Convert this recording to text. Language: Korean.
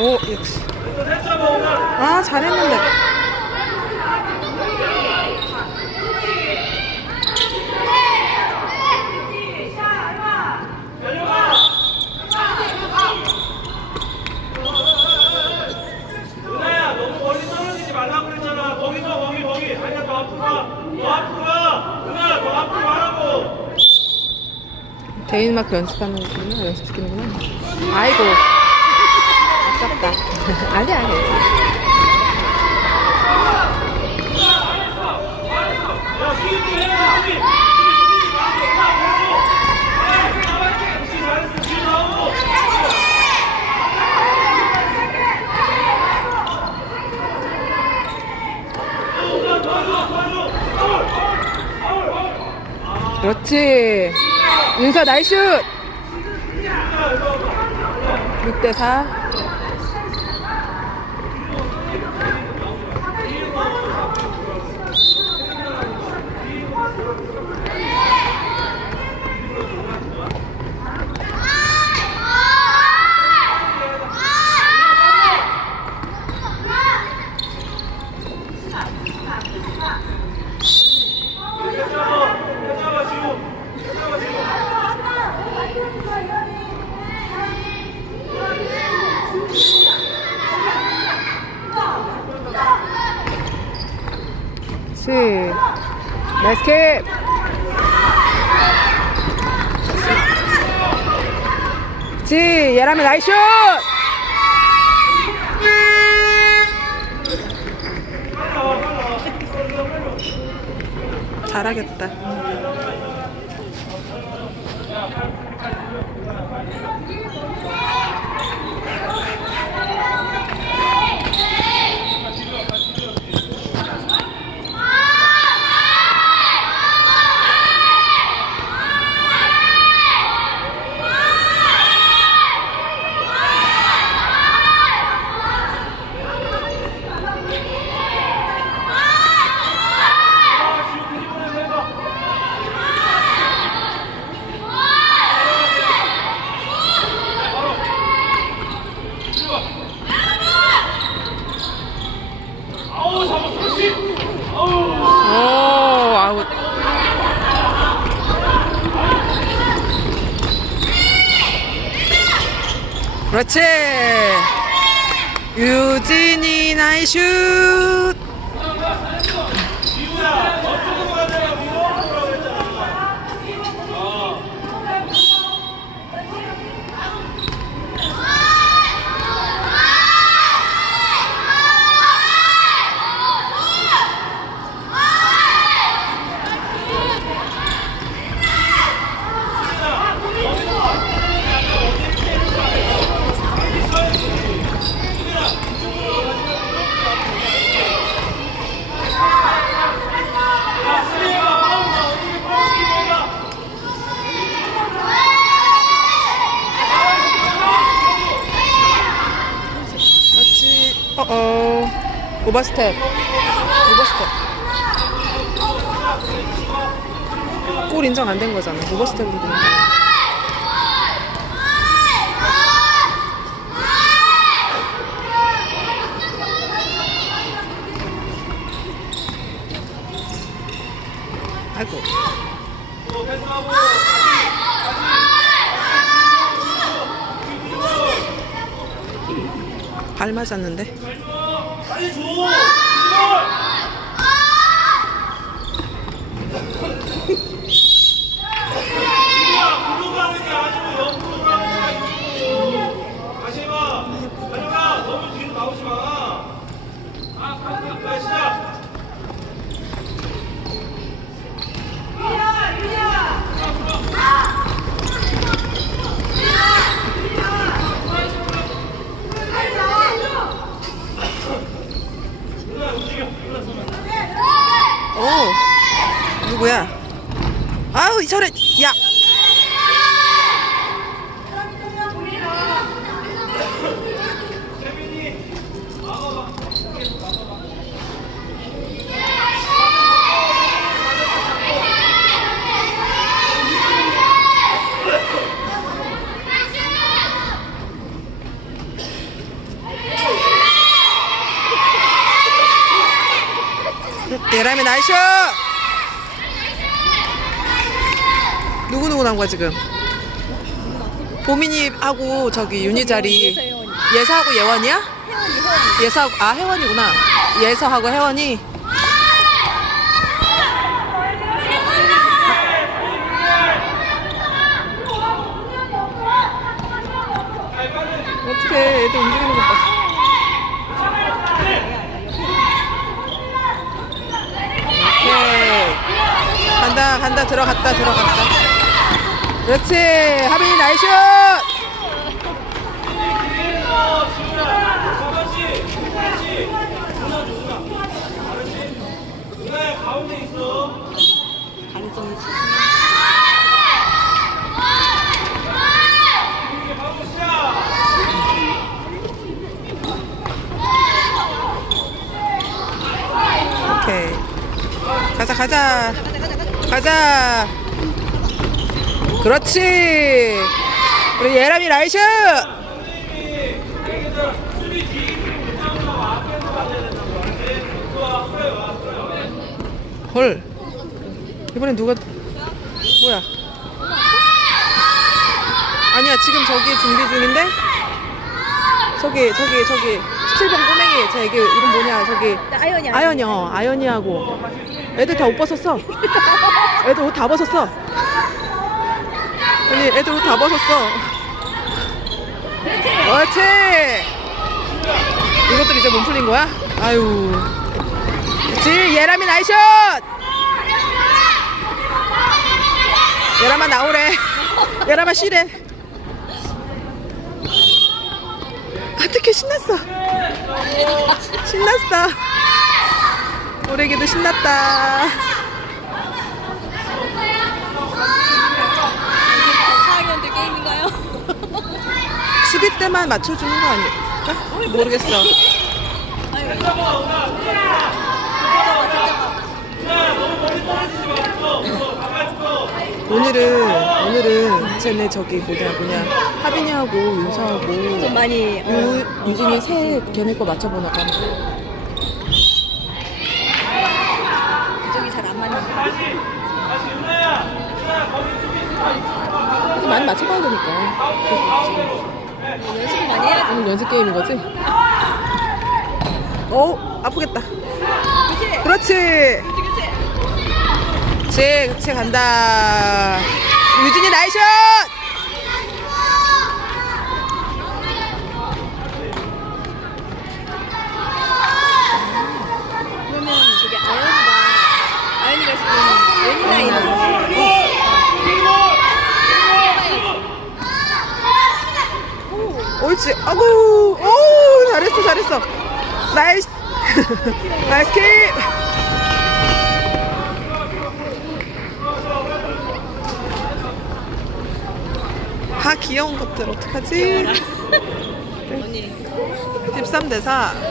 오 역시. 아 잘했는데. 데인마크 연습하는 거구나. 연습시키는구나. 아이고. 그렇지. 윤서 날슛. 6대4. 그렇지 나이스 캡 그렇지 얘라면 나이스 슛 잘하겠다. 그렇지 유진이 나이슛 오버 스텝. 오버 스텝. 골 인정 안 된 거잖아. 오버 스텝으로 된 거야. 아이고. 발 맞았는데? 财主，快！快！ 뭐야? 아우 이 사람 야. 네. 대람이 나이스! 누구 누구 나온 거야 지금 보민이 하고 저기 윤희 자리 예서하고 예원이야? 예서하고 아 혜원이구나 예서하고 혜원이 어떻게 애들 움직이는 것 봐. 오케이. 간다, 간다, 들어갔다, 들어갔다. 그렇지. 하빈이 나이슛! 가능성이. 오케이. 가자, 가자. 가자. 그렇지. 우리 예람이 나이슛! 헐. 이번엔 누가, 뭐야. 아니야, 지금 저기 준비 중인데? 저기, 저기, 저기. 17번 꼬맹이, 저 애기 이름 뭐냐, 저기. 아연이 아연이, 어, 아연이하고. 애들 다 옷 벗었어. 애들 옷 다 벗었어. 아니, 애들 옷 다 벗었어. 그렇지! 이것들 이제 몸 풀린 거야? 아유. 그렇지, 예람이 나이샷! 예람아 나오래. 예람아 쉬래. 어떻게 신났어. 신났어. 애기도 신났다. 4학년들 게임인가요? 수비 때만 맞춰주는 거 아닐까? 모르겠어. 오늘은 오늘은 쟤네 저기 뭐냐 뭐냐 하빈이하고 윤서하고 좀 많이 어, 유, 유진이 새 걔네 거 맞춰보나 봐. 그쪽이 잘 안 맞는 거. 많이 맞춰봐야 되니까. 연습을 많이 해야지. 오늘 연습 게임인 거지? 어 아프겠다. 그렇지. 그렇지, 그렇지 간다. 유진이 나이샷. 그러면 저기 아연이가 아연이가 지금 연희 나이는 옳지. 아구. 오 잘했어 잘했어. 나이스. 나이스 킥. 아 귀여운 것들 어떡하지? 언니 13대 4.